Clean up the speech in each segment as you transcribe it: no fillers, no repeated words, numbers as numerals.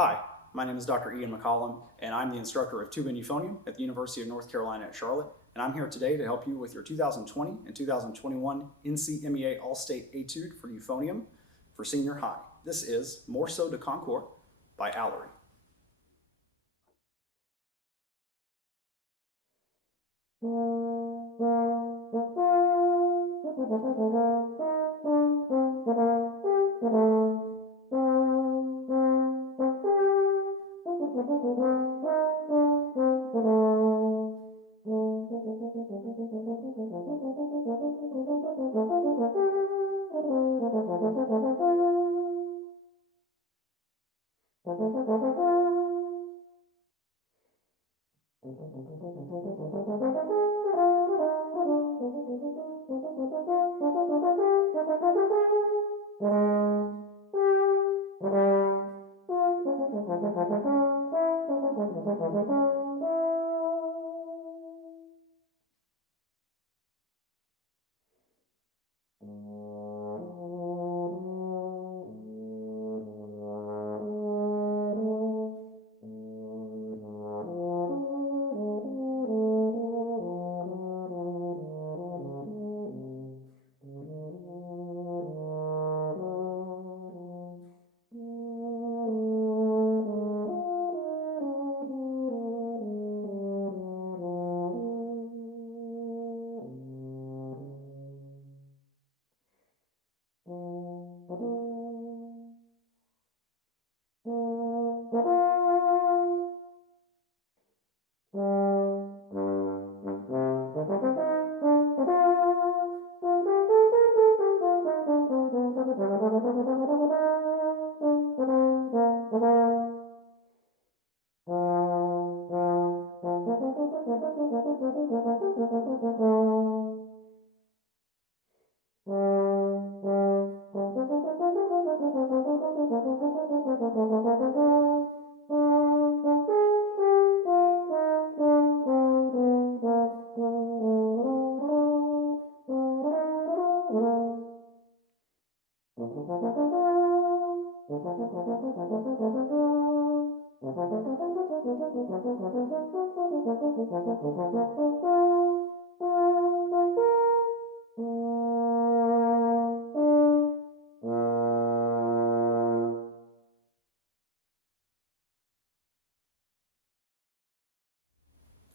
Hi, my name is Dr. Ian McCollum, and I'm the instructor of Tuba and Euphonium at the University of North Carolina at Charlotte, and I'm here today to help you with your 2020 and 2021 NCMEA All-State Etude for Euphonium for senior high. This is Morceau de Concours by Alary.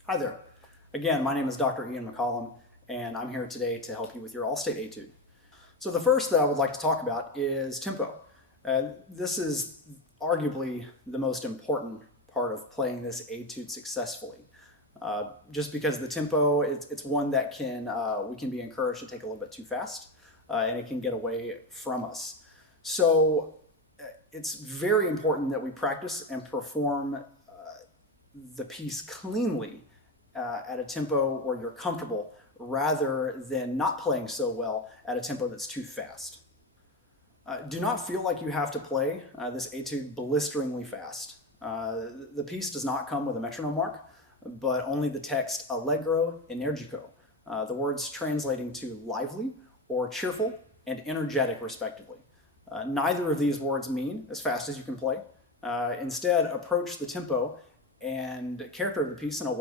Hi there. Again, my name is Dr. Ian McCollum, and I'm here today to help you with your All-State Etude. So the first that I would like to talk about is tempo. This is arguably the most important part of playing this etude successfully. Just because the tempo, it's one that we can be encouraged to take a little bit too fast, and it can get away from us. So it's very important that we practice and perform the piece cleanly at a tempo where you're comfortable, rather than not playing so well at a tempo that's too fast. Do not feel like you have to play this etude blisteringly fast. The piece does not come with a metronome mark, but only the text allegro energico, the words translating to lively or cheerful and energetic respectively. Neither of these words mean as fast as you can play. Instead, approach the tempo and character of the piece in a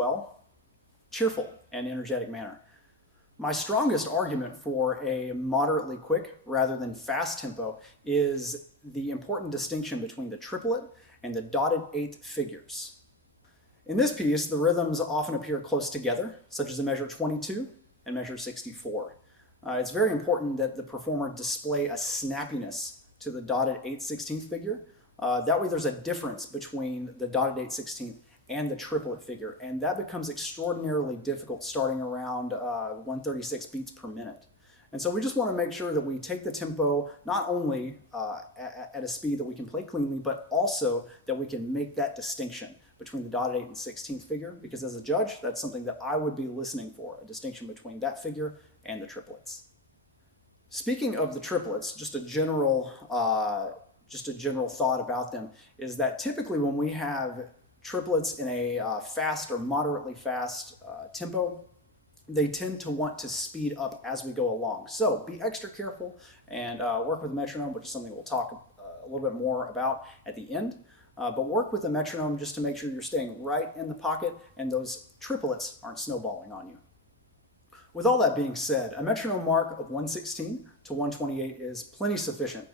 cheerful and energetic manner. My strongest argument for a moderately quick rather than fast tempo is the important distinction between the triplet and the dotted eighth figures. In this piece, the rhythms often appear close together, such as the measure 22 and measure 64. It's very important that the performer display a snappiness to the dotted 8/16 figure. That way there's a difference between the dotted 8/16 and the triplet figure, and that becomes extraordinarily difficult starting around 136 beats per minute. And so we just want to make sure that we take the tempo not only at a speed that we can play cleanly, but also that we can make that distinction between the dotted 8 and 16th figure, because as a judge, that's something that I would be listening for, a distinction between that figure and the triplets. Speaking of the triplets, just a general thought about them is that typically when we have triplets in a fast or moderately fast tempo, they tend to want to speed up as we go along. So be extra careful and work with the metronome, which is something we'll talk a little bit more about at the end. but work with a metronome just to make sure you're staying right in the pocket and those triplets aren't snowballing on you. With all that being said, a metronome mark of 116 to 128 is plenty sufficient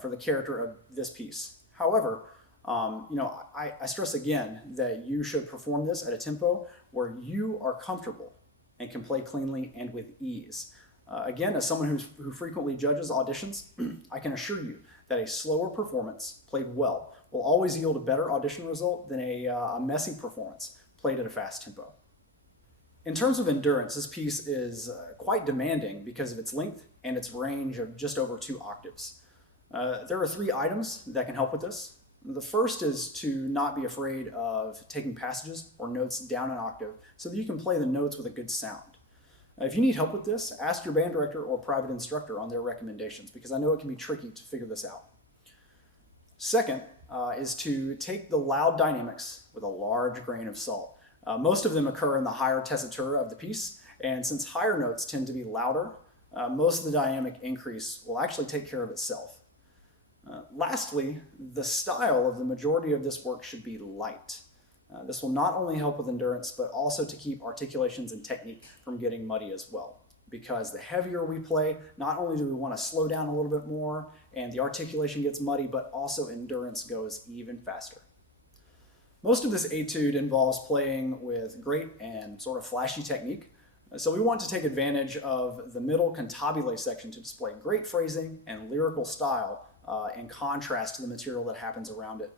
for the character of this piece. However, I stress again that you should perform this at a tempo where you are comfortable and can play cleanly and with ease. Again, as someone who frequently judges auditions, I can assure you that a slower performance played well will always yield a better audition result than a messy performance played at a fast tempo. In terms of endurance, this piece is quite demanding because of its length and its range of just over 2 octaves. There are 3 items that can help with this. The first is to not be afraid of taking passages or notes down an octave so that you can play the notes with a good sound. If you need help with this, ask your band director or private instructor on their recommendations because I know it can be tricky to figure this out. Second is to take the loud dynamics with a large grain of salt. Most of them occur in the higher tessitura of the piece, and since higher notes tend to be louder, most of the dynamic increase will actually take care of itself. Lastly, the style of the majority of this work should be light. This will not only help with endurance, but also to keep articulations and technique from getting muddy as well. Because the heavier we play, not only do we want to slow down a little bit more and the articulation gets muddy, but also endurance goes even faster. Most of this etude involves playing with great and sort of flashy technique. So we want to take advantage of the middle cantabile section to display great phrasing and lyrical style in contrast to the material that happens around it.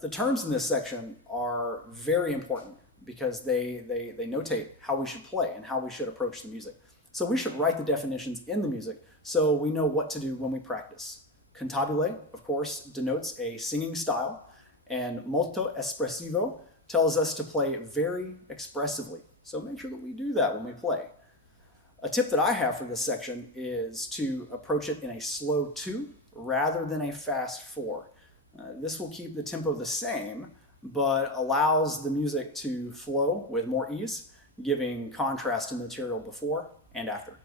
The terms in this section are very important because they notate how we should play and how we should approach the music. So we should write the definitions in the music so we know what to do when we practice. Cantabile, of course, denotes a singing style, and molto espressivo tells us to play very expressively. So make sure that we do that when we play. A tip that I have for this section is to approach it in a slow 2 rather than a fast 4. This will keep the tempo the same, but allows the music to flow with more ease, giving contrast to the material before and after.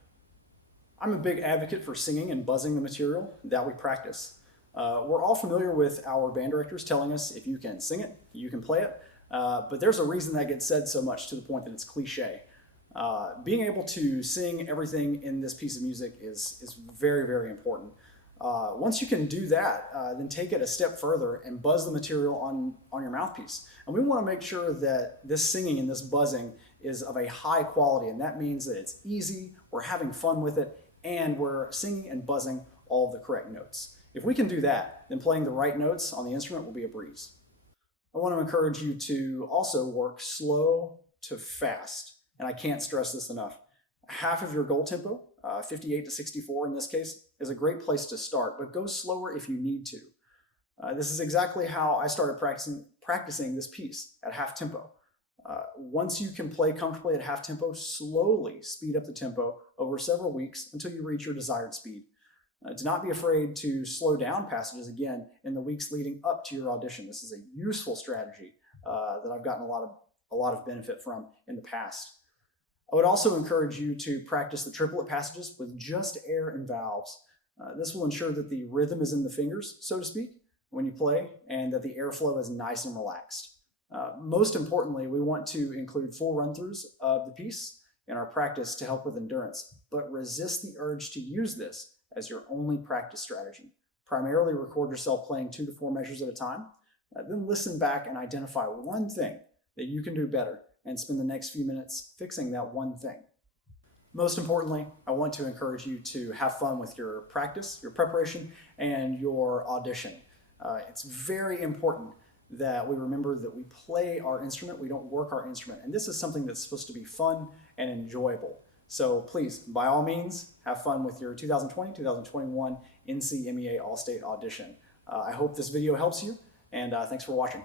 I'm a big advocate for singing and buzzing the material that we practice. We're all familiar with our band directors telling us if you can sing it, you can play it, but there's a reason that gets said so much to the point that it's cliche. Being able to sing everything in this piece of music is very, very important. Once you can do that, then take it a step further and buzz the material on your mouthpiece. And we want to make sure that this singing and this buzzing is of a high quality, and that means that it's easy, we're having fun with it, and we're singing and buzzing all of the correct notes. If we can do that, then playing the right notes on the instrument will be a breeze. I want to encourage you to also work slow to fast, and I can't stress this enough. Half of your goal tempo, 58 to 64 in this case, is a great place to start, but go slower if you need to. This is exactly how I started practicing this piece at half tempo. Once you can play comfortably at half tempo, slowly speed up the tempo over several weeks until you reach your desired speed. Do not be afraid to slow down passages again in the weeks leading up to your audition. This is a useful strategy that I've gotten a lot of benefit from in the past. I would also encourage you to practice the triplet passages with just air and valves. This will ensure that the rhythm is in the fingers, so to speak, when you play, and that the airflow is nice and relaxed. Most importantly, we want to include full run-throughs of the piece in our practice to help with endurance, but resist the urge to use this as your only practice strategy. Primarily record yourself playing 2 to 4 measures at a time, then listen back and identify one thing that you can do better and spend the next few minutes fixing that one thing. Most importantly, I want to encourage you to have fun with your practice, your preparation, and your audition. It's very important that we remember that we play our instrument, we don't work our instrument, and this is something that's supposed to be fun and enjoyable. So please, by all means, have fun with your 2020-2021 NCMEA All-State audition. I hope this video helps you, and thanks for watching.